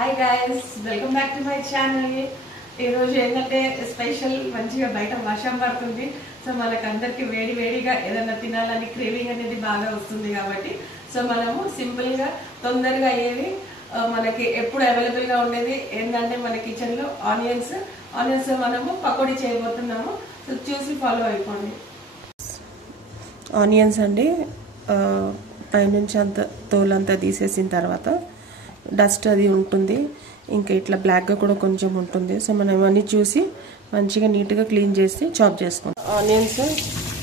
Hi guys, welcome back to my channel. ఈరోజు ఏంటంటే special మంచిగా బయట వర్షం పడుతుంది. సో మనకందరికి వేడి వేడిగా ఏదైనా తినాలని క్రేవింగ్ అనేది బాగా వస్తుంది కాబట్టి సో మనము సింపుల్గా తొందరగా అయ్యేది మనకి ఎప్పుడు అవైలబుల్గా ఉండేది ఏంటంటే మన కిచెన్లో ఆనియన్స్ మనము పకోడీ చేయబోతున్నాము. సో చూసి ఫాలో అయిపోండి. ఆనియన్స్ అండి పైనుంచి అంతా తోలంతా తీసేసిన తర్వాత డస్ట్ అది ఉంటుంది, ఇంకా ఇట్లా బ్లాక్గా కూడా కొంచెం ఉంటుంది. సో మనం ఇవన్నీ చూసి మంచిగా నీట్గా క్లీన్ చేసి చాప్ చేసుకుంటాం. ఆనియన్స్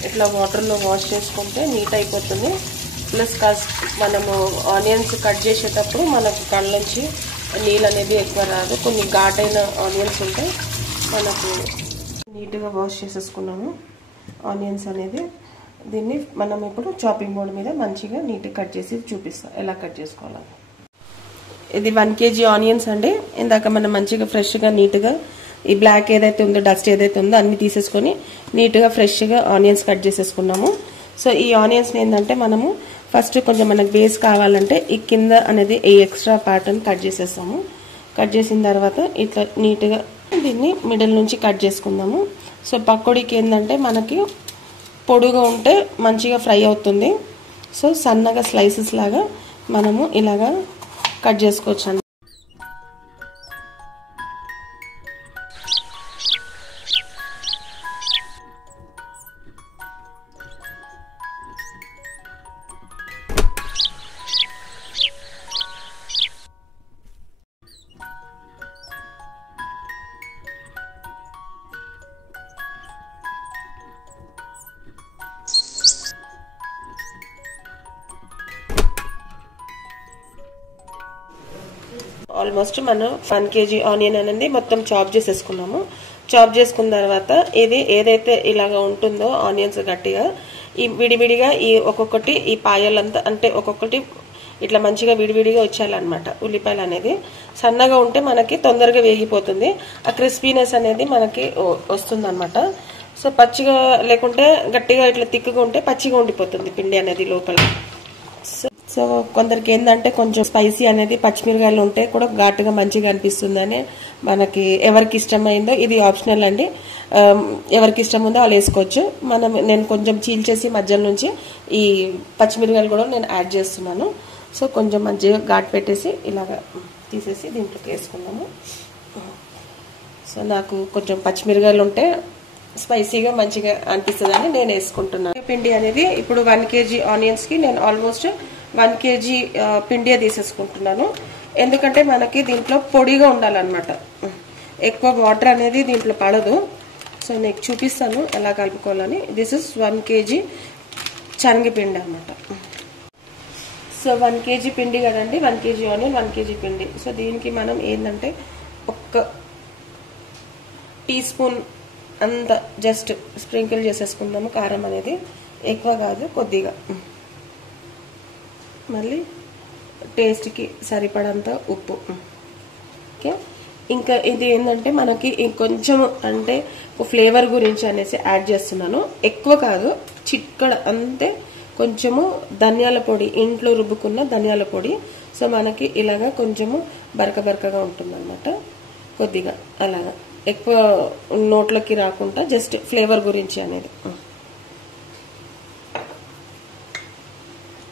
ఇట్లా వాటర్లో వాష్ చేసుకుంటే నీట్ అయిపోతుంది. ప్లస్ మనము ఆనియన్స్ కట్ చేసేటప్పుడు మనకు కళ్ళ నుంచి నీళ్ళు అనేది ఎక్కువ రాదు. కొన్ని ఘాటైన ఆనియన్స్ ఉంటాయి. మనకు నీట్గా వాష్ చేసేసుకున్నాము ఆనియన్స్ అనేది. దీన్ని మనం ఇప్పుడు చాపింగ్ బోర్డ్ మీద మంచిగా నీట్గా కట్ చేసి చూపిస్తాం ఎలా కట్ చేసుకోవాలని. ఇది 1 kg ఆనియన్స్ అండి. ఇందాక మనం మంచిగా ఫ్రెష్గా నీట్గా ఈ బ్లాక్ ఏదైతే ఉందో డస్ట్ ఏదైతే ఉందో అన్ని తీసేసుకొని నీట్గా ఫ్రెష్గా ఆనియన్స్ కట్ చేసేసుకున్నాము. సో ఈ ఆనియన్స్ ఏంటంటే మనము ఫస్ట్ కొంచెం మనకు బేస్ కావాలంటే ఈ కింద అనేది ఈ ఎక్స్ట్రా పార్ట్ని కట్ చేసేస్తాము. కట్ చేసిన తర్వాత ఇట్లా నీట్గా దీన్ని మిడిల్ నుంచి కట్ చేసుకుందాము. సో పకోడీకి ఏంటంటే మనకి పొడుగా ఉంటే మంచిగా ఫ్రై అవుతుంది. సో సన్నగా స్లైసెస్ లాగా మనము ఇలాగా కట్ చేసుకోవచ్చు అండి. ఆల్మోస్ట్ మనం 1 kg ఆనియన్ అనేది మొత్తం చాప్ చేసేసుకున్నాము. చాప్ చేసుకున్న తర్వాత ఇది ఏదైతే ఇలాగా ఉంటుందో ఆనియన్స్ గట్టిగా ఈ విడివిడిగా ఈ ఒక్కొక్కటి ఈ పాయలంతా అంటే ఒక్కొక్కటి ఇట్లా మంచిగా విడివిడిగా వచ్చేయాలన్నమాట. ఉల్లిపాయలు అనేది సన్నగా ఉంటే మనకి తొందరగా వేగిపోతుంది. ఆ క్రిస్పీనెస్ అనేది మనకి వస్తుంది అనమాట. సో పచ్చిగా లేకుంటే గట్టిగా ఇట్లా తిక్కుగా ఉంటే పచ్చిగా ఉండిపోతుంది పిండి అనేది లోపల. సో కొందరికి ఏంటంటే కొంచెం స్పైసీ అనేది పచ్చిమిరకాయలు ఉంటే కూడా ఘాటుగా మంచిగా అనిపిస్తుందని మనకి ఎవరికి ఇష్టమైందో ఇది ఆప్షనల్ అండి. ఎవరికి ఇష్టం ఉందో వాళ్ళు వేసుకోవచ్చు. నేను కొంచెం చీల్చేసి మధ్యలో నుంచి ఈ పచ్చిమిరకాయలు కూడా నేను యాడ్ చేస్తున్నాను. సో కొంచెం మంచిగా ఘాటు పెట్టేసి ఇలాగా తీసేసి దీంట్లోకి వేసుకున్నాము. సో నాకు కొంచెం పచ్చిమిరకాయలు ఉంటే స్పైసీగా మంచిగా అనిపిస్తుందని నేను వేసుకుంటున్నాను. పిండి అనేది ఇప్పుడు 1 kg ఆనియన్స్కి నేను ఆల్మోస్ట్ 1 kg పిండియే తీసేసుకుంటున్నాను. ఎందుకంటే మనకి దీంట్లో పొడిగా ఉండాలన్నమాట. ఎక్కువ వాటర్ అనేది దీంట్లో పడదు. సో నీకు చూపిస్తాను ఎలా కలుపుకోవాలని. దిస్ ఇస్ 1 kg శనగపిండి అన్నమాట. సో 1 kg పిండి కదండి, 1 kg ఆనియన్ 1 kg పిండి. సో దీనికి మనం ఏంటంటే 1 టీ స్పూన్ అంత జస్ట్ స్ప్రింకిల్ చేసేసుకుందాము. కారం అనేది ఎక్కువ కాదు, కొద్దిగా. మళ్ళీ టేస్ట్కి సరిపడంత ఉప్పు. ఓకే, ఇంకా ఇది ఏంటంటే మనకి కొంచెం అంటే ఫ్లేవర్ గురించి అనేసి యాడ్ చేస్తున్నాను. ఎక్కువ కాదు, చిక్కడ అంతే. కొంచెము ధనియాల పొడి, ఇంట్లో రుబ్బుకున్న ధనియాల పొడి. సో మనకి ఇలాగా కొంచెము బరకగా ఉంటుందన్నమాట. కొద్దిగా అలాగా ఎక్కువ నోట్లోకి రాకుండా జస్ట్ ఫ్లేవర్ గురించి అనేది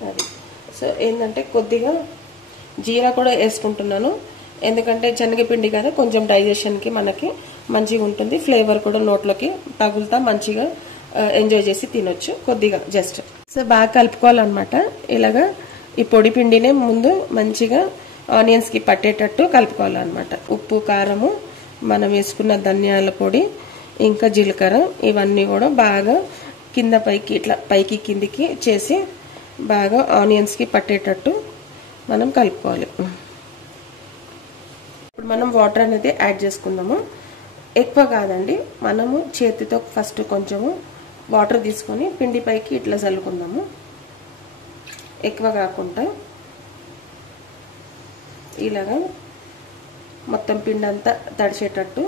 అది. సో ఏంటంటే కొద్దిగా జీరా కూడా వేసుకుంటున్నాను. ఎందుకంటే శనగపిండి కదా, కొంచెం డైజెషన్కి మనకి మంచిగా ఉంటుంది. ఫ్లేవర్ కూడా నోట్లోకి తగులుతా మంచిగా ఎంజాయ్ చేసి తినొచ్చు. కొద్దిగా జస్ట్ సో బాగా కలుపుకోవాలన్నమాట. ఇలాగా ఈ పొడి పిండినే ముందు మంచిగా ఆనియన్స్కి పట్టేటట్టు కలుపుకోవాలన్నమాట. ఉప్పు, కారము, మనం వేసుకున్న ధనియాల పొడి, ఇంకా జీలకర్ర, ఇవన్నీ కూడా బాగా కింద పైకి ఇట్లా పైకి కిందికి చేసి బాగా ఆనియన్స్కి పట్టేటట్టు మనం కలుపుకోవాలి. ఇప్పుడు మనం వాటర్ అనేది యాడ్ చేసుకుందాము. ఎక్కువ కాదండి, మనము చేతితో ఫస్ట్ కొంచెము వాటర్ తీసుకొని పిండి పైకి ఇట్లా చల్లుకుందాము. ఎక్కువ కాకుండా ఇలాగా మొత్తం పిండి అంతా తడిచేటట్టు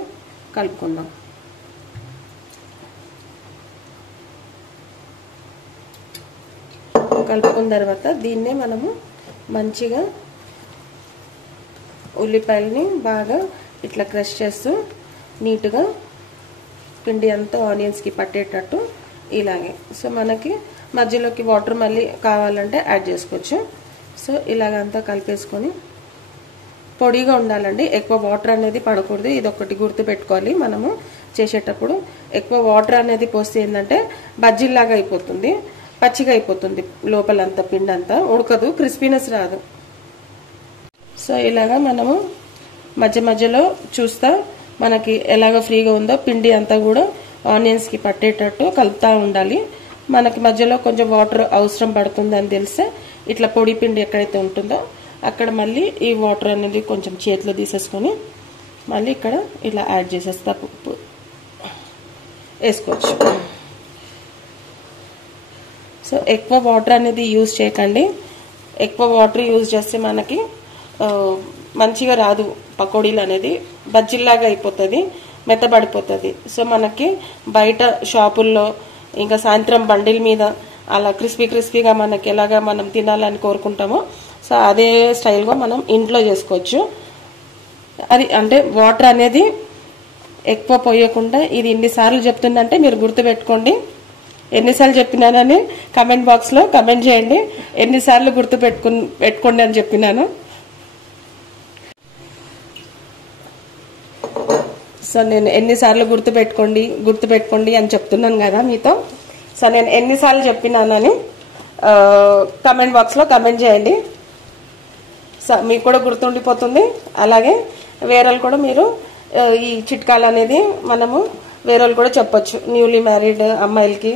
కలుపుకుందాం. కలుపుకున్న తర్వాత దీన్నే మనము మంచిగా ఉల్లిపాయలని బాగా ఇట్లా క్రష్ చేస్తూ నీట్గా పిండి అంతా ఆనియన్స్కి పట్టేటట్టు ఇలాగే. సో మనకి మధ్యలోకి వాటర్ మళ్ళీ కావాలంటే యాడ్ చేసుకోవచ్చు. సో ఇలాగంతా కలిపేసుకొని పొడిగా ఉండాలండి, ఎక్కువ వాటర్ అనేది పడకూడదు. ఇది ఒకటి గుర్తుపెట్టుకోవాలి మనము చేసేటప్పుడు. ఎక్కువ వాటర్ అనేది పోస్తే ఏంటంటే బజ్జీలాగా అయిపోతుంది, పచ్చిగా అయిపోతుంది, లోపలంతా పిండి అంతా ఉడకదు, క్రిస్పీనెస్ రాదు. సో ఇలాగా మనము మధ్య మధ్యలో చూస్తా మనకి ఎలాగ ఫ్రీగా ఉందో పిండి అంతా కూడా ఆనియన్స్కి పట్టేటట్టు కలుపుతూ ఉండాలి. మనకి మధ్యలో కొంచెం వాటర్ అవసరం పడుతుందని తెలిస్తే ఇట్లా పొడి పిండి ఎక్కడైతే ఉంటుందో అక్కడ మళ్ళీ ఈ వాటర్ అనేది కొంచెం చేతిలో తీసేసుకొని మళ్ళీ ఇక్కడ ఇలా యాడ్ చేసేస్తా, వేసుకోవచ్చు. సో ఎక్కువ వాటర్ అనేది యూజ్ చేయకండి. ఎక్కువ వాటర్ యూజ్ చేస్తే మనకి మంచిగా రాదు, పకోడీలు అనేది బజ్జీలాగా అయిపోతుంది, మెత్తబడిపోతుంది. సో మనకి బయట షాపుల్లో ఇంకా సాయంత్రం బండిల మీద అలా క్రిస్పీగా మనకి ఎలాగా మనం తినాలని కోరుకుంటామో సో అదే స్టైల్గా మనం ఇంట్లో చేసుకోవచ్చు. అది అంటే వాటర్ అనేది ఎక్కువ పోయకుండా, ఇది ఎన్నిసార్లు చెప్తుందంటే మీరు గుర్తుపెట్టుకోండి. ఎన్నిసార్లు చెప్పినానని కమెంట్ బాక్స్లో కమెంట్ చేయండి, ఎన్నిసార్లు పెట్టుకోండి అని చెప్పినాను. సో నేను ఎన్నిసార్లు గుర్తుపెట్టుకోండి అని చెప్తున్నాను కదా మీతో. సో నేను ఎన్నిసార్లు చెప్పినానని కమెంట్ బాక్స్లో కమెంట్ చేయండి. సో మీకు కూడా గుర్తుండిపోతుంది. అలాగే వేరేలు కూడా మీరు ఈ చిట్కాలు అనేది మనము వేరేలు కూడా చెప్పొచ్చు. న్యూలీ మ్యారీడ్ అమ్మాయిలకి,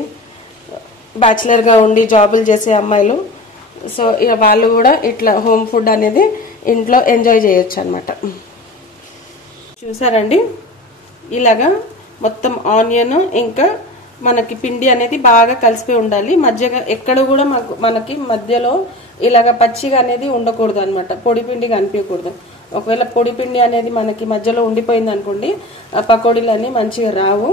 బ్యాచిలర్గా ఉండి జాబులు చేసే అమ్మాయిలు, సో వాళ్ళు కూడా ఇట్లా హోమ్ ఫుడ్ అనేది ఇంట్లో ఎంజాయ్ చేయొచ్చు అనమాట. చూసారండి, ఇలాగా మొత్తం ఆనియన్ ఇంకా మనకి పిండి అనేది బాగా కలిసిపోయి ఉండాలి. మధ్యగా ఎక్కడ కూడా మనకి మధ్యలో ఇలాగ పచ్చిగా అనేది ఉండకూడదు అనమాట, పొడి పిండి కనిపించకూడదు. ఒకవేళ పొడి పిండి అనేది మనకి మధ్యలో ఉండిపోయింది అనుకోండి, పకోడీలు అన్నీ మంచిగా రావు,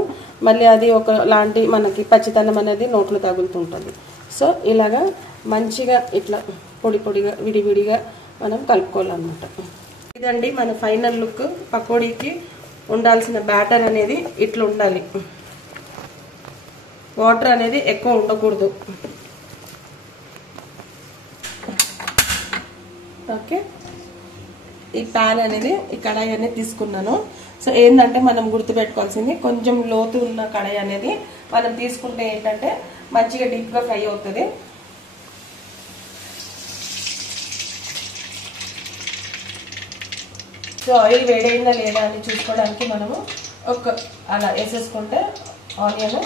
మళ్ళీ అది ఒక లాంటి మనకి పచ్చితనం అనేది నోట్లో తగులుతుంటుంది. సో ఇలాగా మంచిగా ఇట్లా పొడిగా విడివిడిగా మనం కలుపుకోవాలన్నమాట. ఇదండి మన ఫైనల్ లుక్. పకోడీకి ఉండాల్సిన బ్యాటర్ అనేది ఇట్లా ఉండాలి, వాటర్ అనేది ఎక్కువ ఉండకూడదు. ఓకే, ఈ ప్యాన్ అనేది ఈ కడాయి అనేది తీసుకున్నాను. సో ఏంటంటే మనం గుర్తుపెట్టుకోవాల్సింది, కొంచెం లోతు ఉన్న కడాయి అనేది మనం తీసుకుంటే ఏంటంటే మంచిగా డీప్గా ఫ్రై అవుతుంది. సో ఆయిల్ వేడైందా లేదా అని చూసుకోవడానికి మనము అలా వేసేసుకుంటే ఆనియన్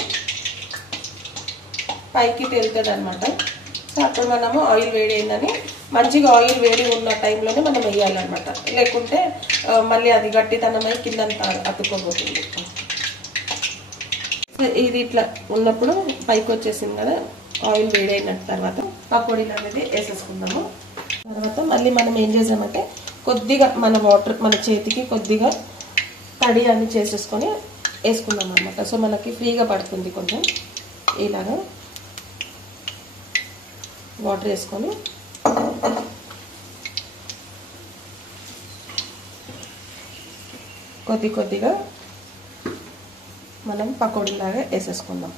పైకి తేలుతుంది అనమాట. సో అక్కడ మనము ఆయిల్ వేడైందని మంచిగా ఆయిల్ వేడి ఉన్న టైంలోనే మనం వేయాలన్నమాట, లేకుంటే మళ్ళీ అది గట్టితనమై కిందంతా అతుక్కోబోతుంది. సో ఇది ఇట్లా ఉన్నప్పుడు పైకి వచ్చేసింది కదా, ఆయిల్ వేడైన తర్వాత పకోడీలు అనేది వేసేసుకుందాము. తర్వాత మళ్ళీ మనం ఏం చేసామంటే కొద్దిగా మన వాటర్ మన చేతికి కొద్దిగా తడి అని చేసేసుకొని వేసుకుందాం అనమాట. సో మనకి ఫ్రీగా పడుతుంది. కొంచెం ఇలాగా వాటర్ వేసుకొని కొద్దిగా మనం పకోడీలాగా వేసేసుకుందాం.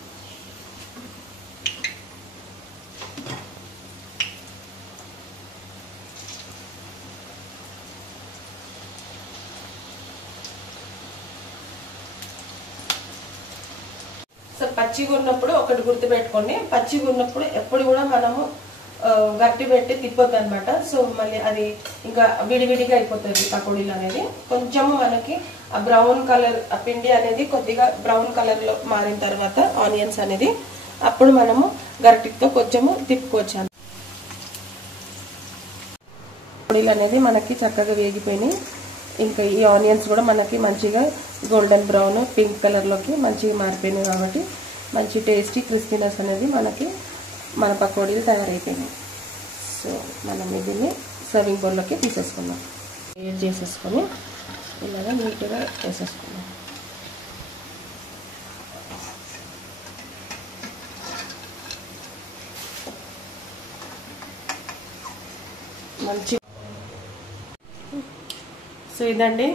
సో పచ్చిగా ఉన్నప్పుడు ఒకటి గుర్తుపెట్టుకోండి, పచ్చిగా ఉన్నప్పుడు ఎప్పుడు కూడా మనము గట్టి పెట్టి తిప్పొద్దు అనమాట. సో మళ్ళీ అది ఇంకా విడివిడిగా అయిపోతుంది పకోడీలు అనేది. కొంచెము మనకి ఆ బ్రౌన్ కలర్, ఆ పిండి అనేది కొద్దిగా బ్రౌన్ కలర్లో మారిన తర్వాత ఆనియన్స్ అనేది అప్పుడు మనము గరిటెతో కొంచెము తిప్పుకోవచ్చు. పకోడీలు అనేది మనకి చక్కగా వేగిపోయినాయి. ఇంకా ఈ ఆనియన్స్ కూడా మనకి మంచిగా గోల్డెన్ బ్రౌన్ పింక్ కలర్లోకి మంచిగా మారిపోయినాయి కాబట్టి మంచి టేస్టీ క్రిస్పీనెస్ అనేది మనకి మన పకోడీలు తయారైపోయినాయి. సో మనం దీన్ని సర్వింగ్ బౌల్లోకి తీసేసుకుందాం. వేడి చేసేసుకొని ఇలాగా నీట్గా వేసేసుకుందాం. మంచి సో ఇదండి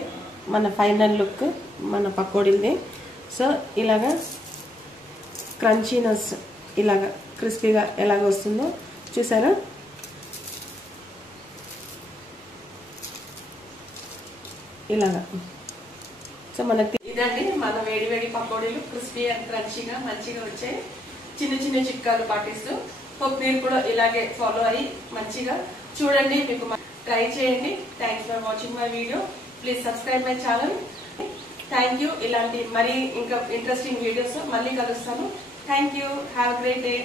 మన ఫైనల్ లుక్ మన పకోడీది. సో ఇలాగా క్రంచీనెస్ ఇలాగా క్రిస్పీగా ఎలాగ వస్తుందో చూసారా. ఇలాగా సో మనకి ఇదండి మన వేడి వేడి పకోడీలు క్రిస్పీ అండ్ క్రంచీగా మంచిగా వచ్చాయి. చిన్న చిన్న చిట్కాలు పాటిస్తూ హోప్ మీరు కూడా ఇలాగే ఫాలో అయ్యి మంచిగా చూడండి, మీకు ట్రై చేయండి. Thanks for watching my video. Please subscribe my channel. Thank you. ఇలాంటి మరీ ఇంకా ఇంట్రెస్టింగ్ వీడియోస్ మళ్ళీ కలుస్తాను. Thank you. Have a great day.